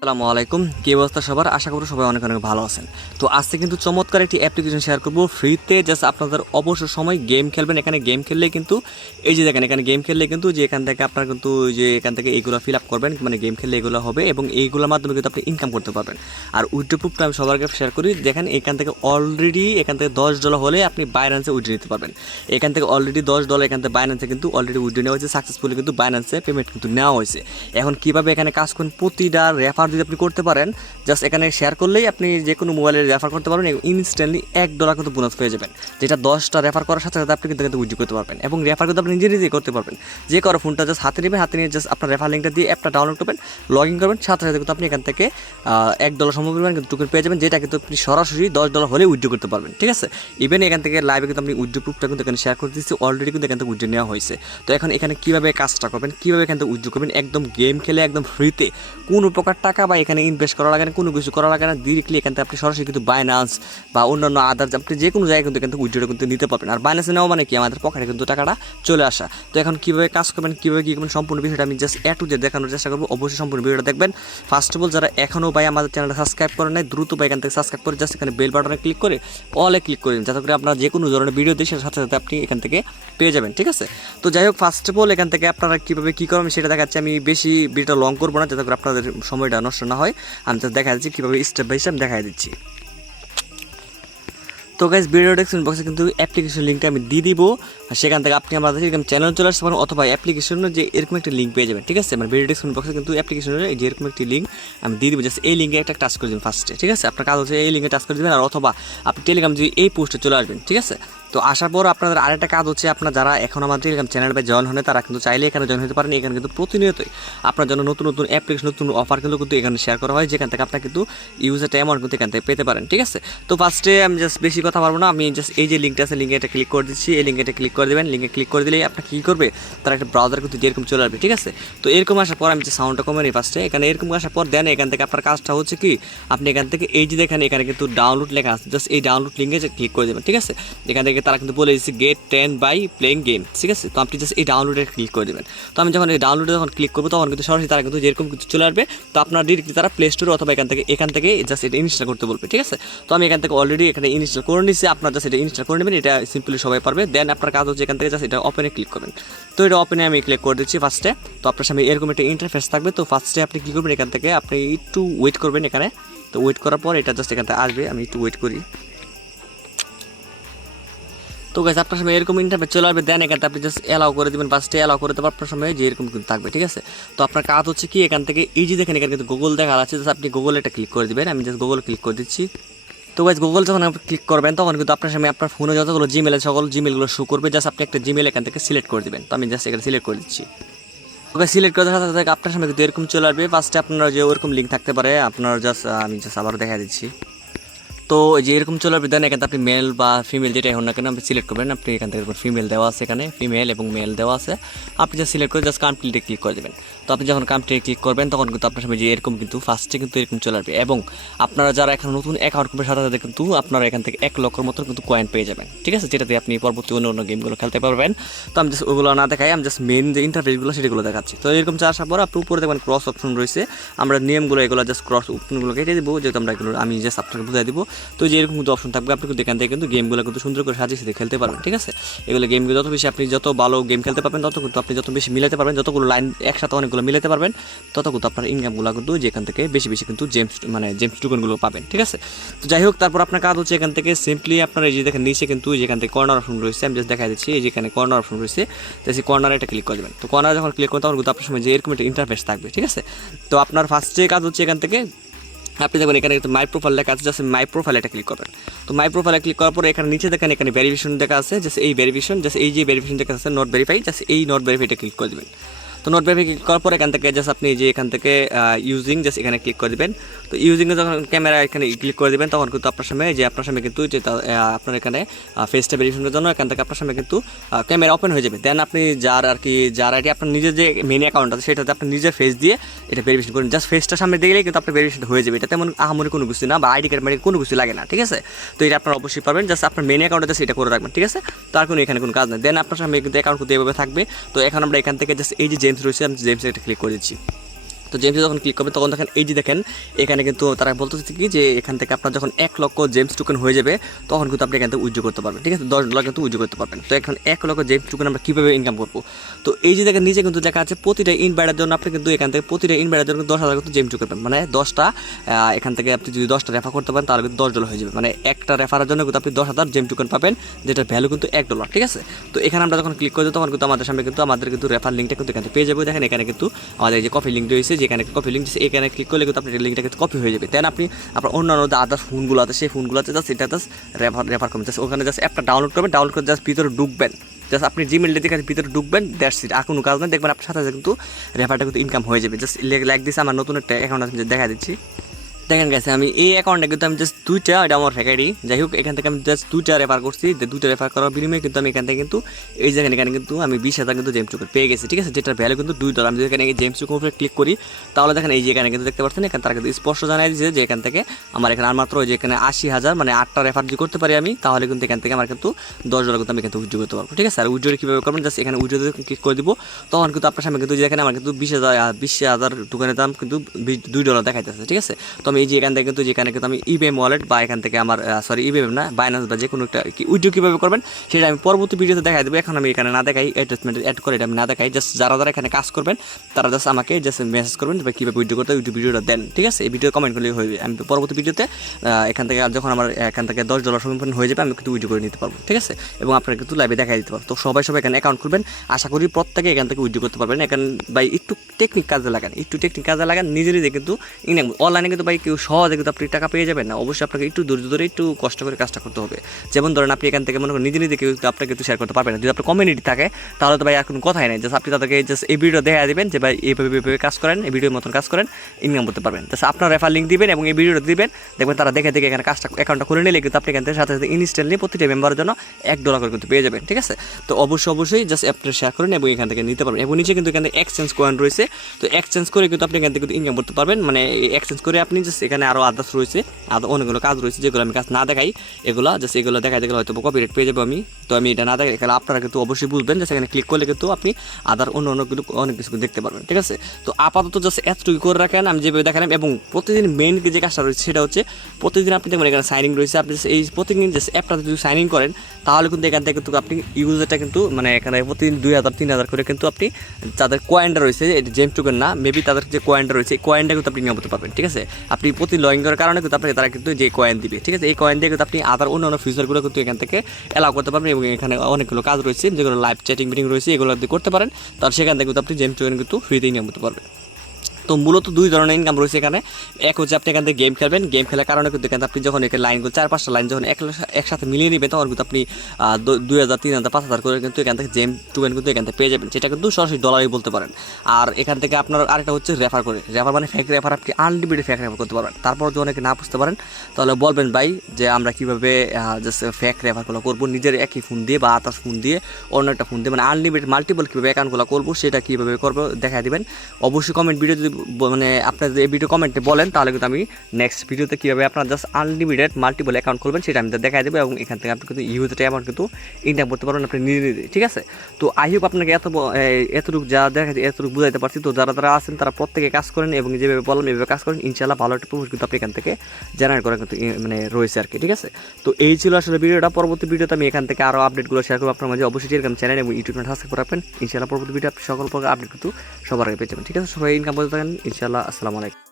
আসসালামু আলাইকুম, কি অবস্থা সবার? আশা করি সবাই অনেক অনেক ভালো আছেন। তো আজকে কিন্তু চমৎকার একটি অ্যাপ্লিকেশন শেয়ার করবো ফ্রিতে। জাস্ট আপনাদের অবসর সময় গেম খেলবেন। এখানে গেম খেললে কিন্তু এই যে দেখেন, এখানে গেম খেললে কিন্তু যে এখান থেকে আপনার কিন্তু যে এখান থেকে এইগুলো ফিল আপ করবেন, মানে গেম খেললে এগুলো হবে এবং এইগুলোর মাধ্যমে কিন্তু আপনি ইনকাম করতে পারবেন। আর উইথড্র প্রুফটা আমি সবার কাছে শেয়ার করি। দেখেন এখান থেকে অলরেডি এখান থেকে $10 হলে আপনি বাইন্যান্সে উইথড্র নিতে পারবেন। এখান থেকে অলরেডি $10 এখান থেকে বাইন্যান্সে কিন্তু অলরেডি উইথড্র নেওয়া হয়েছে, সাকসেসফুলি কিন্তু বাইন্যান্সে পেমেন্ট কিন্তু নেওয়া হয়েছে। এখন কীভাবে এখানে কাজ করেন, প্রতিটা রেফার যদি আপনি করতে পারেন, জাস্ট এখানে শেয়ার করলেই আপনি যে কোনো মোবাইলে রেফার করতে পারবেন এবং ইনস্ট্যান্টলি $1 কিন্তু বোনাস পেয়ে যাবেন, যেটা 10টা রেফার করার সাথে সাথে আপনি কিন্তু উইথড্র করতে পারবেন। এবং রেফার কিন্তু আপনি নিজেই করতে পারবেন। যে কারো ফোনটা জাস্ট হাতে নেবেন, হাতে নিয়ে জাস্ট আপনার রেফার লিঙ্কটা দিয়ে অ্যাপটা ডাউনলোড করবেন, লগ ইন করবেন, সাথে সাথে কিন্তু আপনি এখান থেকে $1 সমপরিমাণ কিন্তু টোকেন পেয়ে যাবেন, যেটা কিন্তু আপনি সরাসরি $10 হলে উইথড্র করতে পারবেন। ঠিক আছে, ইভেন এখান থেকে লাইভে কিন্তু আপনি উইথড্র প্রুফটা কিন্তু এখানে শেয়ার করে দিচ্ছি, অলরেডি কিন্তু এখান থেকে উইথড্র নেওয়া হয়েছে। তো এখন এখানে কীভাবে কাজটা করবেন, কীভাবে এখান থেকে উইথড্র করবেন, একদম গেম খেলে একদম ফ্রিতে, কোনো প্রকার টাকা বা এখানে ইনভেস্ট করা লাগে না, কোনো কিছু করা লাগে না। ডিরেক্টলি এখান থেকে আপনি সরাসরি কিন্তু বাইন্যান্স বা অন্যান্য আদার্স আপনি যে কোনো জায়গায় কিন্তু এখান থেকে উইথড্র কিন্তু নিতে পারবেন। আর বাইন্যান্সে নেওয়া মানে কি, আমাদের পকেটে কিন্তু টাকাটা চলে আসা। তো এখন কীভাবে কাজ করবেন, কীভাবে কী করবেন, সম্পূর্ণ বিষয়টা আমি জাস্ট A to Z দেখানোর চেষ্টা করবো। অবশ্যই সম্পূর্ণ ভিডিওটা দেখবেন। ফার্স্ট অফ অল, যারা এখনও ভাই আমাদের চ্যানেলটা সাবস্ক্রাইব করে নেয়, দ্রুত ভাই এখান থেকে সাবস্ক্রাইব করে জাস্ট এখানে বেল বাটনে ক্লিক করে অলে ক্লিক করে দিন, যাতে করে আপনারা যে কোনো ধরনের ভিডিও দিই সেটার সাথে সাথে আপনি এখান থেকে পেয়ে যাবেন। ঠিক আছে, তো যাই হোক, ফার্স্ট অফ অল এখান থেকে আপনারা কীভাবে কী করবেন সেটা দেখাচ্ছি। আমি বেশি ভিডিওটা লং করবো না, যাতে করে আপনাদের সময়টা নষ্ট না হয়। আমি জাস্ট দেখা যাচ্ছি কীভাবে স্টেপ বাই স্টেপ দেখা দিচ্ছি। তো গাইজ, ভিডিও ডেসক্রিপশন বক্সে কিন্তু অ্যাপ্লিকেশন লিঙ্কটা আমি দিয়ে দিব। সেখান থেকে আপনি আমাদের এরকম চ্যানেল চলে আসতে পারেন, অথবা অ্যাপ্লিকেশনের যে এরকম একটা লিঙ্ক পেয়ে যাবেন। ঠিক আছে, মানে ভিডিও ডেসক্রিপশন বক্সে কিন্তু অ্যাপ্লিকেশনের যে এরকম একটি লিঙ্ক আমি দিয়ে দিব, জাস্ট এই লিঙ্কে একটা টাচ করে দেবেন ফার্স্টে। ঠিক আছে, আপনার কাজ হচ্ছে এই লিঙ্কে টাচ করে দেবেন, আর অথবা আপনি টেলিগ্রাম যদি এই পোস্টে চলে আসবেন। ঠিক আছে, তো আসার পর আপনাদের আরেকটা কাজ হচ্ছে, আপনার যারা এখন আমাদের টেলিগ্রাম চ্যানেলে জয়েন হন তারা কিন্তু চাইলে এখানে জয়েন হতে পারেন। এখানে কিন্তু প্রতিনিয়তই আপনার জন্য নতুন নতুন অ্যাপ্লিকেশন, নতুন অফার কিন্তু এখানে শেয়ার করা হয়, যেখান থেকে আপনার কিন্তু ইউজার অ্যামাউন্ট কিন্তু এখান থেকে পেতে পারেন। ঠিক আছে, তো ফার্স্টে আমি জাস্ট বেশি কথা পারবো না, আমি জাস্ট এই যে লিঙ্কটা আছে, লিঙ্কে এটা ক্লিক করে দিচ্ছি। এই লিঙ্কে এটা ক্লিক করে দেবেন। লিঙ্কে ক্লিক করে দিলেই আপনার কী করবে, তার একটা ব্রাউজার কিন্তু যেরকম চলে আসবে। ঠিক আছে, তো এরকম আসার পর আমি যে সাউন্ডটা কমে নিই ফার্স্টে, এখানে এরকম আসার পর দেন এখান থেকে আপনার কাজটা হচ্ছে কি, আপনি এখান থেকে এই যে দেখেন এখানে কিন্তু ডাউনলোড লেখা আছে, জাস্ট এই ডাউনলোড লিঙ্কে ক্লিক করে দেবেন। ঠিক আছে, এখান থেকে তারা কিন্তু বলে দিচ্ছে গেট 10 বাই প্লেইং গেম। ঠিক আছে, তো আপনি জাস্ট এই ডাউনলোডে ক্লিক করে দেবেন। তো আমি যখন এই ডাউনলোডে যখন ক্লিক করবো, তখন কিন্তু সরাসরি তারা কিন্তু যেরকম কিছু চলে আসবে। তো আপনার ডিরেক্টলি তারা প্লে স্টোরে অথবা এখান থেকে জাস্ট এটা ইনস্টল করতে বলবে। ঠিক আছে, তো আমি এখান থেকে অলরেডি এখানে ইনস্টল করে নিচ্ছি। আপনার জাস্ট এটা ইনস্টল করে নেবেন, এটা সিম্পলি সবাই পারবে। দেন আপনার কাজ হচ্ছে এখান থেকে জাস্ট এটা ওপেনে ক্লিক করবেন। তো এটা ওপেনে আমি ক্লিক করে দিচ্ছি ফার্স্টে। তো আপনার সামনে এরকম একটা ইন্টারফেস থাকবে। তো ফার্স্টে আপনি কী করবেন, এখান থেকে আপনি একটু ওয়েট করবেন এখানে। তো ওয়েট করার পর এটা জাস্ট এখান থেকে আসবে, আমি একটু ওয়েট করি। তো গাইস, আপনার সময় এরকম ইন্টারফেস চলে আসবে। দেন এখান থেকে আপনি জাস্ট অ্যালাউ করে দেবেন। ফার্স্টে অ্যালাউ করে দেওয়ার আপনার সময় যে এরকম কিন্তু থাকবে। ঠিক আছে, তো আপনার কাজ হচ্ছে কি, এখান থেকে এই যে দেখেন এখানে কিন্তু গুগল দেখা যাচ্ছে, জাস্ট আপনি গুগল এটা ক্লিক করে দেবেন। আমি জাস্ট গুগল ক্লিক করে দিচ্ছি। তো গাইস, গুগল যখন আপনি ক্লিক করবেন, তখন কিন্তু আপনার সামনে আপনার ফোনে যতগুলো জিমেল আছে সকল জিমেলগুলো শো করবে। জাস্ট আপনি একটা জিমেল এখান থেকে সিলেক্ট করে দেবেন। তো আমি জাস্ট এখানে সিলেক্ট করে দিচ্ছি। ওকে, সিলেক্ট করে দেওয়ার সাথে সাথে আপনার সামনে কিন্তু এরকম চলে আসবে। ফার্স্টে আপনার যে ওরকম লিঙ্ক থাকতে পারে, আপনার জাস্ট আমি জাস্ট আবারও দেখা দিচ্ছি। তো যে এরকম চলে আসবে, দেন এখান থেকে আপনি মেল বা ফিমেল যেটাই হোক না কেন আপনি সিলেক্ট করবেন। আপনি এখান থেকে ফিমেল দেওয়া আছে, এখানে ফিমেল এবং মেল দেওয়া আছে। আপনি জাস্ট সিলেক্ট করে জাস্ট কমপ্লিটে ক্লিক করে দেবেন। তো আপনি যখন কমপ্লিটে ক্লিক করবেন, তখন কিন্তু আপনার সামনে যে এরকম কিন্তু ফার্স্টে কিন্তু এরকম চলে আসবে। এবং আপনারা যারা এখন নতুন অ্যাকাউন্ট করবেন, সাথে সাথে কিন্তু আপনারা এখান থেকে 1 লক্ষের মতো কিন্তু কয়েন পেয়ে যাবেন। ঠিক আছে, যেটাতে আপনি পরবর্তী অন্য অন্য গেমগুলো খেলতে পারবেন। তো আমি জাস্ট ওগুলো না দেখাই, আমি জাস্ট মেন যে ইন্টারফেসগুলো সেগুলো দেখাচ্ছি। তো এরকম আসার পর আপনি উপরে দেখবেন ক্রস অপশন রয়েছে। আমরা নিয়মগুলো এগুলো জাস্ট ক্রস অপশনগুলো কেটে দেবো, যেহেতু আমরা এগুলো আমি জাস্ট আপনাকে বুঝাই দিব। তো যে এরকম কিন্তু অপশন থাকবে, আপনি কিন্তু এখান থেকে কিন্তু গেমগুলো কিন্তু সুন্দর করে সাজিয়ে সাজিয়ে খেলতে পারবেন। ঠিক আছে, এগুলো গেমগুলো যত বেশি আপনি যত ভালো গেম খেলতে পারবেন, তত কিন্তু আপনি যত বেশি মিলাতে পারবেন, যতগুলো লাইন একসাথে অনেকগুলো মিলাতে পারবেন, তত কিন্তু আপনার ইনকামগুলো কিন্তু যেখান থেকে বেশি বেশি কিন্তু জেমস টোকেনগুলো পাবেন। ঠিক আছে, তো যাই হোক, তারপর আপনার কাজ হচ্ছে এখান থেকে সিম্পলি আপনার এই যে দেখেন নিচে কিন্তু যেখান থেকে কর্নার অপশন রয়েছে, আমি জাস্ট দেখা দিচ্ছি। এই যেখানে কর্নার অপশন রয়েছে, তো সেই কর্নারে এটা ক্লিক করে দেবেন। তো কর্নারে যখন ক্লিক করেন, তখন কিন্তু আপনার সময় যে এরকম একটা ইন্টারফেস থাকবে। ঠিক আছে, তো আপনার ফার্স্টে কাজ হচ্ছে এখান থেকে আপনি দেখবেন এখানে কিন্তু মাই প্রোফাইল লেখা আছে, জাস্ট মাই প্রোফাইল এটা ক্লিক করবেন। তো মাই প্রোফাইলে ক্লিক করার পরে এখানে নিচে দেখেন এখানে ভেরিফিকেশন দেখা আছে, জাস্ট এই ভেরিফিকেশন, জাস্ট এই যে ভেরিফিকেশন দেখা আছে নট ভেরিফাই, জাস্ট এই নট ভেরিফাইটা ক্লিক করে দেবেন। তো নোট ভেরিফাই ক্লিক করার পর এখান থেকে জাস্ট আপনি যে এখান থেকে ইউজিং জাস্ট এখানে ক্লিক করে দেবেন। তো ইউজিংয়ে যখন ক্যামেরা এখানে ক্লিক করে দেবেন, তখন কিন্তু আপনার সামনে কিন্তু যে আপনার এখানে ফেসটা ভেরিফিকেশনের জন্য এখান থেকে আপনার সামনে কিন্তু ক্যামেরা ওপেন হয়ে যাবে। দেন আপনি যার আইডি আপনার নিজের যে মেন অ্যাকাউন্ট আছে সেটাতে আপনি নিজের ফেস দিয়ে এটা ভেরিফিকেশন করেন। জাস্ট ফেসটা সামনে দেখলেই কিন্তু আপনার ভেরিফিকেশন হয়ে যাবে। এটা তেমন আহামরি কোনো কিছু না, বা আইডি কার্ড কোনো কিছু লাগে না। ঠিক আছে, তো এটা আপনার অবশ্যই পারবেন। জাস্ট আপনার মেন অ্যাকাউন্টে সেটা করে রাখবেন। ঠিক আছে, তার কোনো এখানে কোনো কাজ নেই। দেন আপনার সামনে কিন্তু অ্যাকাউন্ট কিন্তু এভাবে থাকবে। তো এখন আমরা এখান থেকে জাস্ট এই যে জেমস রয়েছে, আমি জেমস এটা ক্লিক করে দিচ্ছি। তো জেমসে যখন ক্লিক করবেন তখন দেখেন এই যে দেখেন এখানে কিন্তু তারা বলতেছে কি যে এখান থেকে আপনার যখন 1 লক্ষ জেমস টোকেন হয়ে যাবে তখন কিন্তু আপনি এখান থেকে উইথড্র করতে পারবেন, ঠিক আছে, $10 কিন্তু উইথড্র করতে পারবেন। তো এখন 1 লক্ষ জেমস টোকেন আমরা কীভাবে ইনকাম করবো, তো এই যে দেখেন নিচে কিন্তু দেখা আছে প্রতিটা ইনভাইটার জন্য আপনি কিন্তু এখান থেকে প্রতিটা ইনভাইটার জন্য 10,000 কিন্তু জেমস টোকেন পাবেন, মানে 10টা এখান থেকে আপনি যদি 10টা রেফার করতে পারেন তাহলে কিন্তু $10 হয়ে যাবে, মানে একটা রেফারের জন্য কিন্তু আপনি 10,000 জেম টোকেন পাবেন, যেটার ভ্যালু কিন্তু $1, ঠিক আছে। তো এখানে আমরা যখন ক্লিক করবো তখন কিন্তু আমাদের সামনে কিন্তু আমাদের কিন্তু রেফার লিঙ্কটা কিন্তু এখানে পেয়ে যাবে। দেখেন এখানে কিন্তু আমাদের এই যে কপি লিঙ্ক রয়েছে, যেখানে কপি লিঙ্ক দিচ্ছে এখানে ক্লিক করলে কিন্তু আপনার লিঙ্কটা কিন্তু কপি হয়ে যাবে। দেন আপনি আপনার অন্যান্য যে আদার্স ফোনগুলো আছে সেই ফোনগুলোতে জাস্ট এটা জাস্ট রেফার করবেন, জাস্ট ওখানে জাস্ট অ্যাপটা ডাউনলোড করবেন, ডাউনলোড করে জাস্ট ভিতরে ঢুকবেন, জাস্ট আপনি জিমেলটা দেখে ভিতরে ঢুকবেন, দ্যাটস ইট, আর কোনো কাজ নেই, দেখবেন আপনার সাথে কিন্তু রেফারটা কিন্তু ইনকাম হয়ে যাবে। জাস্ট লাইক দিচ্ছে আমার নতুন একটা অ্যাকাউন্ট আছে দেখা দিচ্ছি। দেখেন গেছে আমি এই অ্যাকাউন্টে কিন্তু আমি জাস্ট 2টা, এটা আমার ফেক আইডি, যাই হোক এখান থেকে আমি জাস্ট 2টা রেফার করছি, 2টা রেফার করার বিনিময়ে কিন্তু আমি এখান থেকে কিন্তু এই জায়গায় এখানে কিন্তু আমি 20,000 কিন্তু জেমস টোকেন পেয়ে গেছি, ঠিক আছে, যেটার ভ্যালু কিন্তু $2। আমি যদি এখানে জেমস টোকেন উপরে ক্লিক করি তাহলে দেখেন এই যে এখানে কিন্তু দেখতে পাচ্ছেন এখানে তারা কিন্তু স্পষ্ট জানাই দিয়েছে যে এখান থেকে আমার এখানে আর মাত্র ওই যে এখানে 80,000 মানে 8টা রেফার যদি করতে পারি আমি তাহলে কিন্তু এখান থেকে আমার কিন্তু $10 কিন্তু আমি কিন্তু উইথড্র করতে পারবো, ঠিক আছে। আর উইথড্র কীভাবে করবেন, জাস্ট এখানে উইথড্র ক্লিক করে দিব, তখন কিন্তু আপনার সামনে কিন্তু যেখানে আমার কিন্তু 20,000 টোকেনের দাম কিন্তু $2 দেখাইতেছে, ঠিক আছে। তো আমি এই যে এখান থেকে কিন্তু এখানে কিন্তু আমি ইবিএম ওয়ালেট বা এখান থেকে আমার ইবিএম না বাইন্যান্স বা যে কোনো একটা উইথড্র কীভাবে করবেন সেটা আমি পরবর্তী ভিডিওতে দেখাই দেবো। এখন আমি এখানে না দেখাই, অ্যাডজাস্টমেন্ট অ্যাড করে এটা আমি না দেখাই, জাস্ট যারা এখানে কাজ করবেন তারা জাস্ট আমাকে জাস্ট মেসেজ করবেন যে কীভাবে উইথড্র করতে হয়, ভিডিওটা দেন, ঠিক আছে, এই ভিডিও কমেন্ট করলেই হয়ে যাবে। আমি পরবর্তী ভিডিওতে এখান থেকে যখন আমার এখান থেকে $10 সম্পূর্ণ হয়ে যাবে আমি কিন্তু উইথড্র করে নিতে পারবো, ঠিক আছে, এবং আপনারা কিন্তু লাইভে দেখাই দিতে পারবো। তো সবাই এখানে অ্যাকাউন্ট করবেন, আশা করি প্রত্যেকে এখান থেকে উইথড্র করতে পারবেন। এখন ভাই একটু টেকনিক কাজে লাগান, নিজে কিন্তু অনলাইনে কিন্তু ভাই কেউ সহজে কিন্তু আপনি টাকা পেয়ে যাবেন না, অবশ্যই আপনাকে একটু ধৈর্য ধরে একটু কষ্ট করে কাজটা করতে হবে। যেমন ধরেন আপনি এখান থেকে মনে করেন নিজে কেউ আপনাকে কিন্তু শেয়ার করতে পারবেন না, যদি আপনার কমিউনিটি থাকে তাহলে তো ভাই আর কোনো কথাই নেই, জাস্ট আপনি তাদেরকে জাস্ট এই ভিডিও দেখা দেবেন যে ভাই এইভাবে কাজ করেন, এই ভিডিওর মতন কাজ করেন, ইনকাম করতে পারবেন। জাস্ট আপনার রেফার লিঙ্ক দিবেন এবং এই ভিডিওটা দিবেন, দেখবেন তারা দেখে এখানে কাজটা অ্যাকাউন্টটা খুলে নিলে কিন্তু আপনি এখান থেকে সাথে ইনস্ট্যান্টলি প্রতিটা মেম্বারের জন্য $1 করে কিন্তু পেয়ে যাবেন, ঠিক আছে। তো অবশ্যই জাস্ট অ্যাপটা শেয়ার করেন এবং এখান থেকে নিতে পারবেন। এবং নিচে কিন্তু এখানে এক্সচেঞ্জ কয়েন রয়েছে, তো এক্সচেঞ্জ করে কিন্তু আপনি এখান থেকে কিন্তু ইনকাম করতে পারবেন, মানে এক্সচেঞ্জ করে আপনি জাস্ট এখানে আরও আদার্স রয়েছে, অনেকগুলো কাজ রয়েছে যেগুলো আমি কাজ না দেখাই, এগুলো জাস্ট এগুলো দেখাই দেখলে হয়তো কপিরাইট পেয়ে যাবো আমি, তো আমি এটা না দেখাই, এখানে আপনারা কিন্তু অবশ্যই বুঝবেন যে সেখানে ক্লিক করলে কিন্তু আপনি অন্য অনেক কিছু দেখতে পারবেন, ঠিক আছে। তো আপাতত জাস্ট এতটুকু করে রাখেন আমি যেভাবে দেখালাম, এবং প্রতিদিন মেইন যে কাজটা রয়েছে সেটা হচ্ছে প্রতিদিন আপনি দেখবেন এখানে সাইনিং রয়েছে, আপনি এই প্রতিদিন জাস্ট অ্যাপটাতে যদি সাইনিং করেন তাহলে কিন্তু এখান থেকে কিন্তু আপনি ইউজারটা কিন্তু মানে এখানে প্রতিদিন 2,000-3,000 করে কিন্তু আপনি যাদের কয়েনটা রয়েছে, এটা জেম টোকেন না, মেবি তাদের যে কয়েনটা রয়েছে এই কয়েনটা কিন্তু আপনি নিয়ে করতে পারবেন, ঠিক আছে। আপনি প্রতি লগইন করার কারণে কিন্তু আপনাকে তারা কিন্তু যে কয়েন দিবে, ঠিক আছে, এই কয়েন দিয়ে কিন্তু আপনি অন্য ফিচারগুলো কিন্তু এখান থেকে অ্যালাউ করতে পারবেন, এবং এখানে অনেকগুলো কাজ রয়েছে যেগুলো লাইভ চ্যাটিং মিটিং রয়েছে, এগুলো আপনি করতে পারেন, তার সেখান থেকে কিন্তু আপনি জেম টোকেন কিন্তু ফ্রিতে ইনকাম করতে পারবেন। তো মূলত 2 ধরনের ইনকাম রয়েছে এখানে, এক হচ্ছে আপনি এখান থেকে গেম খেলবেন, গেম খেলার কারণে কিন্তু এখানে আপনি যখন এখানে লাইনগুলো 4-5টা লাইন যখন একসাথে মিলিয়ে নেবেন তখন কিন্তু আপনি 2,000, 3,000, 5,000 করে কিন্তু এখান থেকে জেম টোকেন কিন্তু এখান থেকে পেয়ে যাবেন, যেটা কিন্তু সরাসরি ডলারই বলতে পারেন। আর এখান থেকে আপনার আরেকটা হচ্ছে রেফার মানে ফেক রেফার, আপনি আনলিমিটেড ফেক রেফার করতে পারবেন। তারপর যদি অনেকে না বুঝতে পারেন তাহলে বলবেন ভাই যে আমরা কীভাবে জাস্ট ফেক রেফারগুলো করবো, নিজের একই ফোন দিয়ে বা আদার্স ফোন দিয়ে অন্য একটা ফোন দিয়ে, মানে আনলিমিটেড মাল্টিপল কীভাবে অ্যাকাউন্টগুলো করবো সেটা কীভাবে করবো দেখা দিবেন। অবশ্যই কমেন্ট ভিডিও যদি মানে আপনার এই ভিডিও কমেন্টে বলেন তাহলে কিন্তু আমি নেক্সট ভিডিওতে কীভাবে আপনার জাস্ট আনলিমিটেড মাল্টিপল অ্যাকাউন্ট করবেন সেটা আমি দেখাই দেবো, এবং এখান থেকে আপনি কিন্তু ইউজের অ্যামাউন্ট কিন্তু ইনকাম করতে পারবেন আপনি নিজে, ঠিক আছে। তো আই হোপ আপনাকে এতটুকু যা দেখা যায় এতটুকু বুঝাইতে পারছি। তো যারা আছেন তারা প্রত্যেকে কাজ করেন এবং যেভাবে বললাম এভাবে কাজ করেন, ইনশাআল্লাহ ভালো একটা প্রফিট কিন্তু আপনি এখান থেকে জেনারেট করা কিন্তু মানে রয়েছে আর কি, ঠিক আছে। তো এই ছিল আসলে ভিডিওটা, পরবর্তী ভিডিওতে আমি এখান থেকে আরও আপডেটগুলো শেয়ার করবো আপনার মাঝে। অবশ্যই এরকম চ্যানেল এবং ইউটিউব সাবস্ক্রাইব করে রাখবেন, ইনশাআল্লাহ পরবর্তী ভিডিও আপনি সকল প্রকার আপডেট কিন্তু সবার আগে পেয়ে যাবেন, ঠিক আছে। সবাই ইনকাম করতে থাকেন ইনশাআল্লাহ। আসসালামু আলাইকুম।